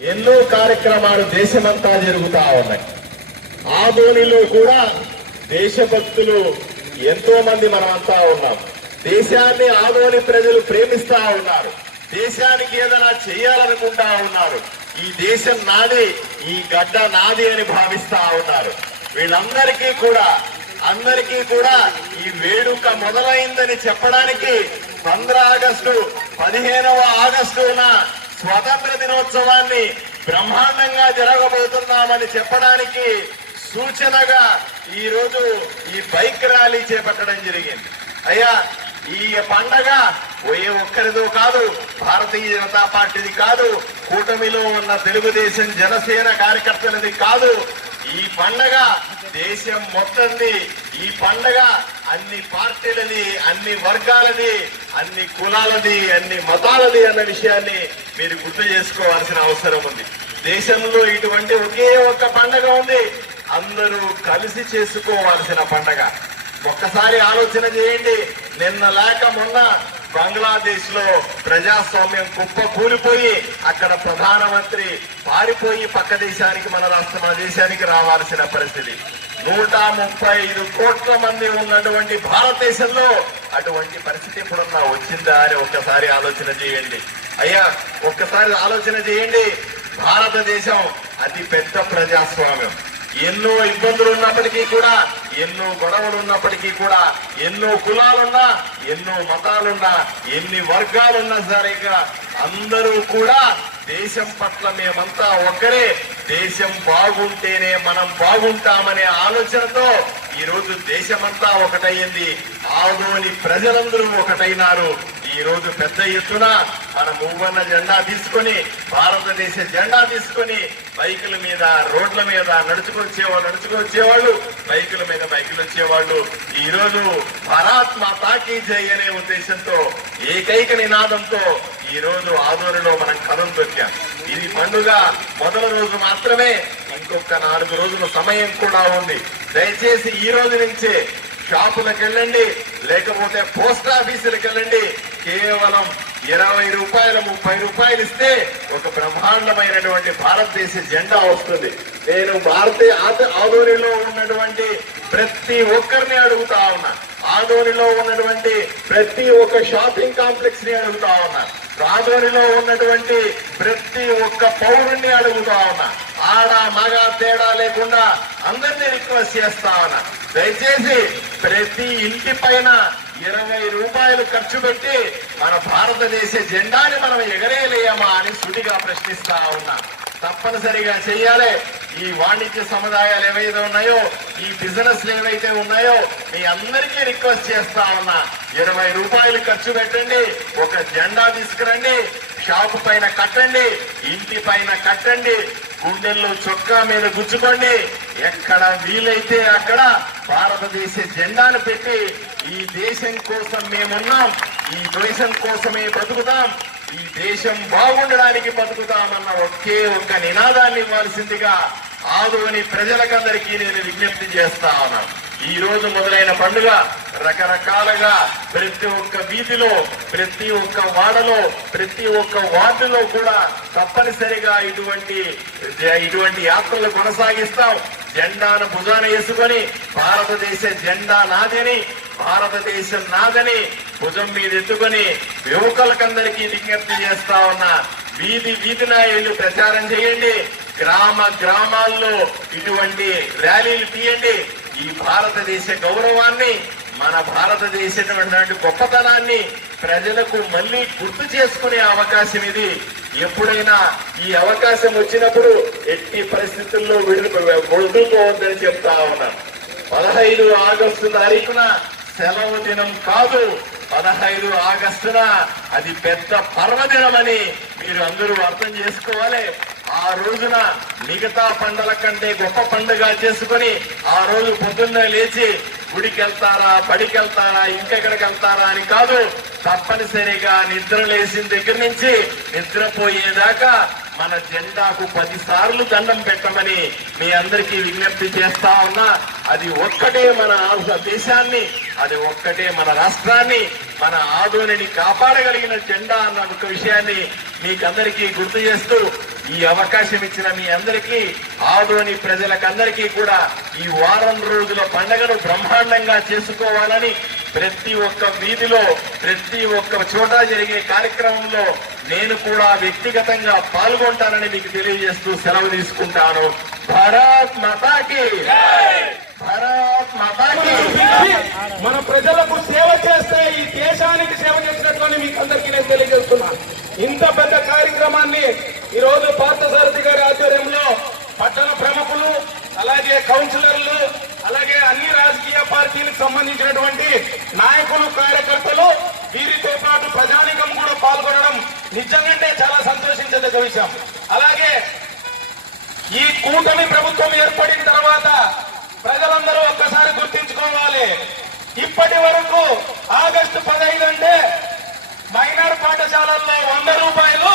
ఎన్నో కార్యక్రమాలు దేశమంతా జరుగుతా ఉన్నాయి. ఆదోనిలో కూడా దేశభక్తులు ఎంతో మంది మనమంతా ఉన్నాం. దేశాన్ని ఆదోని ప్రజలు ప్రేమిస్తా ఉన్నారు. దేశానికి ఏదైనా చేయాలనుకుంటా ఉన్నారు. ఈ దేశం నాది ఈ గడ్డ నాది అని భావిస్తా ఉన్నారు. వీళ్ళందరికీ కూడా అందరికీ కూడా ఈ వేడుక మొదలైందని చెప్పడానికి పంద్ర ఆగస్టు పదిహేనవ ఆగస్టున స్వాతంత్ర దినోత్సవాన్ని బ్రహ్మాండంగా జరగబోతున్నామని చెప్పడానికి సూచనగా ఈ రోజు ఈ బైక్ ర్యాలీ చేపట్టడం జరిగింది. అయ్యా ఈ పండగ ఏ ఒక్కరిదో కాదు భారతీయ జనతా పార్టీది కాదు కూటమిలో ఉన్న తెలుగుదేశం జనసేన కార్యకర్తలది కాదు. ఈ పండగ దేశం మొత్తంది. ఈ పండగ అన్ని పార్టీలది అన్ని వర్గాలది అన్ని కులాలది అన్ని మతాలది అన్న విషయాన్ని మీరు గుర్తు చేసుకోవాల్సిన అవసరం ఉంది. దేశంలో ఇటువంటి ఒకే ఒక్క పండగ ఉంది. అందరూ కలిసి చేసుకోవాల్సిన పండగ. ఒక్కసారి ఆలోచన చేయండి. నిన్న లేక మొన్న బంగ్లాదేశ్లో ప్రజాస్వామ్యం కుప్ప కూలిపోయి అక్కడ ప్రధానమంత్రి పారిపోయి పక్క దేశానికి మన రాష్ట్ర మన దేశానికి రావాల్సిన పరిస్థితి. నూట ముప్పై ఐదు కోట్ల మంది ఉన్నటువంటి భారతదేశంలో అటువంటి పరిస్థితి ఎప్పుడన్నా వచ్చిందా అని ఒక్కసారి ఆలోచన చేయండి. అయ్యా ఒక్కసారి ఆలోచన చేయండి. భారతదేశం అతి పెద్ద ప్రజాస్వామ్యం. ఎన్నో ఇబ్బందులు ఉన్నప్పటికీ కూడా ఎన్నో గొడవలు ఉన్నప్పటికీ కూడా ఎన్నో కులాలున్నా ఎన్నో మతాలున్నా ఎన్ని వర్గాలున్నా సరిగా అందరూ కూడా దేశం పట్ల మేమంతా ఒక్కరే. దేశం బాగుంటేనే మనం బాగుంటామనే ఆలోచనతో ఈ రోజు దేశమంతా ఒకటయ్యింది. ఆదోని ప్రజలందరూ ఒకటైనారు. ఈరోజు పెద్ద ఎత్తున మన మూవన్న జెండా తీసుకొని భారతదేశ జెండా తీసుకొని బైకుల మీద రోడ్ల మీద నడుచుకొచ్చేవాళ్ళు నడుచుకొచ్చేవాళ్ళు బైకుల మీద బైకులు వచ్చేవాళ్ళు. ఈరోజు పరాత్మతాకి భారత్ మాతాకి జై అనే ఉద్దేశంతో ఏకైక నినాదంతో ఈ రోజు ఆదోనిలో మనం కథం దొక్కాం ఇది పండుగ మొదల రోజు మాత్రమే ఇంకొక నాలుగు రోజుల సమయం కూడా ఉంది. దయచేసి ఈ రోజు నుంచే షాపులకు వెళ్ళండి లేకపోతే పోస్ట్ ఆఫీసులకు వెళ్ళండి కేవలం ఇరవై రూపాయలు ముప్పై రూపాయలు ఇస్తే ఒక బ్రహ్మాండమైనటువంటి భారతదేశ జెండా వస్తుంది. నేను భారతీయ ఆద- ఉన్నటువంటి ప్రతి ఒక్కరిని అడుగుతా ఉన్నా. ఆదోనిలో ఉన్నటువంటి ప్రతి ఒక్క షాపింగ్ కాంప్లెక్స్ని అడుగుతా ఉన్నా. ఆదోనిలో ఉన్నటువంటి ప్రతి ఒక్క పౌరుణ్ణి అడుగుతా ఉన్నా. ఆడ మగ తేడా లేకుండా అందరినీ రిక్వెస్ట్ చేస్తా ఉన్నా. దయచేసి ప్రతి ఇంటి పైన ఇరవై రూపాయలు ఖర్చు పెట్టి మన భారతదేశ జెండాని మనం ఎగరేయలేయమా అని సుడిగా ప్రశ్నిస్తా ఉన్నా. తప్పనిసరిగా చెయ్యాలి. ఈ వాణిజ్య సముదాయాలు ఏవైతే ఉన్నాయో ఈ బిజినెస్ ఏవైతే ఉన్నాయో మీ అందరికీ రిక్వెస్ట్ చేస్తా ఉన్నా. ఇరవై రూపాయలు ఖర్చు పెట్టండి ఒక జెండా తీసుకురండి షాపు పైన కట్టండి ఇంటి పైన కట్టండి గుండెల్లో చొక్కా మీద గుచ్చుకోండి. ఎక్కడ వీలైతే అక్కడ భారతదేశ జెండాను పెట్టి ఈ దేశం కోసం మేమున్నాం ఈ దేశం కోసమే బతుకుతాం ఈ దేశం బాగుండడానికి బతుకుతామన్న ఒకే ఒక్క నినాదాన్ని ఇవ్వాల్సిందిగా ఆదోని ప్రజలకందరికీ నేను విజ్ఞప్తి చేస్తా ఉన్నాను. ఈ రోజు మొదలైన పండుగ రకరకాలుగా ప్రతి ఒక్క వీధిలో ప్రతి ఒక్క వాడలో ప్రతి ఒక్క వార్డులో కూడా తప్పనిసరిగా ఇటువంటి ఇటువంటి యాత్రలు కొనసాగిస్తాం. జెండాను భుజాన వేసుకొని భారతదేశ జెండా నాదని భారతదేశం నాదని భుజం మీద ఎత్తుకొని యువకులకందరికీ విజ్ఞప్తి చేస్తా ఉన్నా వీధి వీధిన వెళ్ళి ప్రచారం చేయండి గ్రామ గ్రామాల్లో ఇటువంటి ర్యాలీలు తీయండి ఈ భారతదేశ గౌరవాన్ని మన భారతదేశటువంటి గొప్పతనాన్ని ప్రజలకు మళ్ళీ గుర్తు చేసుకునే అవకాశం ఇది. ఎప్పుడైనా ఈ అవకాశం వచ్చినప్పుడు ఎట్టి పరిస్థితుల్లో వదులుకోవద్దని చెప్తా ఉన్నాను పదహైదు ఆగస్టు తారీఖున సెలవు దినం కాదు. పదహైదు ఆగస్టున అది పెద్ద పర్వదినమని మీరు అందరూ అర్థం చేసుకోవాలి. ఆ రోజున మిగతా పండల కంటే గొప్ప పండుగ చేసుకొని ఆ రోజు పొద్దున్నే లేచి గుడికి వెళ్తారా బడికి వెళ్తారా ఇంకెక్కడికి వెళ్తారా అని కాదు తప్పనిసరిగా నిద్ర లేచిన దగ్గర నుంచి నిద్రపోయేదాకా మన జెండాకు పదిసార్లు దండం పెట్టమని మీ అందరికీ విజ్ఞప్తి చేస్తా ఉన్నా. అది ఒక్కటే మన దేశాన్ని అది ఒక్కటే మన రాష్ట్రాన్ని మన ఆధునిని కాపాడగలిగిన జెండా అన్న ఒక విషయాన్ని మీకందరికీ గుర్తు చేస్తూ ఈ అవకాశం ఇచ్చిన మీ అందరికీ ఆదోని ప్రజలకందరికీ కూడా ఈ వారం రోజుల పండుగను బ్రహ్మాండంగా చేసుకోవాలని ప్రతి ఒక్క వీధిలో ప్రతి ఒక్క చోట జరిగే కార్యక్రమంలో నేను కూడా వ్యక్తిగతంగా పాల్గొంటానని మీకు తెలియజేస్తూ సెలవు తీసుకుంటాను. భారత్ మాతాకి! భారత్ మాతాకి! మన ప్రజలకు సేవ చేస్తే ఈ దేశానికి సేవ చేసినట్లని మీకు అందరికీ నేను తెలియజేస్తున్నాను. ఇంత పెద్ద కార్యక్రమాన్ని ఈరోజు పార్థసారథి గారి ఆధ్వర్యంలో పట్టణ ప్రముఖులు అలాగే కౌన్సిలర్లు అలాగే అన్ని రాజకీయ పార్టీలకు సంబంధించినటువంటి నాయకులు కార్యకర్తలు వీరితో పాటు ప్రజానికం కూడా పాల్గొనడం నిజంగానే చాలా సంతోషించదగ్గ విషయం. అలాగే ఈ కూటమి ప్రభుత్వం ఏర్పడిన తర్వాత ప్రజలందరూ ఒక్కసారి గుర్తించుకోవాలి. ఇప్పటి వరకు ఆగస్టు పదహైదు అంటే మైనర్ పాఠశాలల్లో వంద రూపాయలు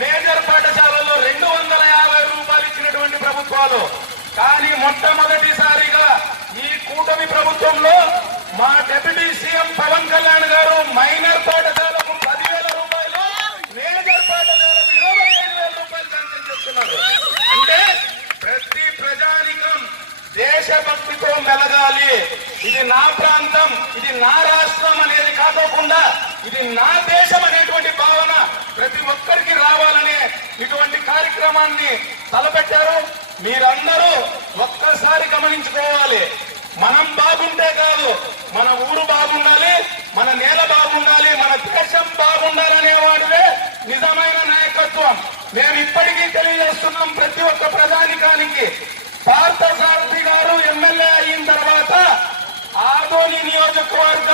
మేజర్ పాఠశాలల్లో రెండు వందల యాభై రూపాయలు ఇచ్చినటువంటి ప్రభుత్వాలు. కానీ మొట్టమొదటిసారిగా ఈ కూటమి ప్రభుత్వంలో మా డెప్యూటీ సీఎం పవన్ కళ్యాణ్ గారు మైనర్ పాఠశాలకు పదివేల రూపాయలు మేజర్ పాఠశాలకు ఇరవై ఐదు వేల రూపాయలు శాంక్షన్ చేస్తున్నారు. అంటే ప్రతి ప్రజానికం దేశభక్తితో మెలగాలి. ఇది నా ప్రాంతం ఇది నా రాష్ట్రం అనేది కాకోకుండా ఇది నా ఒక్కరికి రావాలనే ఇటువంటి కార్యక్రమాన్ని తలపెట్టారు మీరందరూ ఒక్కసారి గమనించుకోవాలి. మనం బాగుంటే కాదు మన ఊరు బాగుండాలి మన నేల బాగుండాలి మన దేశం బాగుండాలనే వాడివే నిజమైన నాయకత్వం. మేము ఇప్పటికీ తెలియజేస్తున్నాం ప్రతి ఒక్క ప్రజానికానికి. పార్థసారథి గారు ఎమ్మెల్యే అయిన తర్వాత ఆదోని నియోజకవర్గ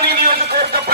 প্রতিনিয়ত করতে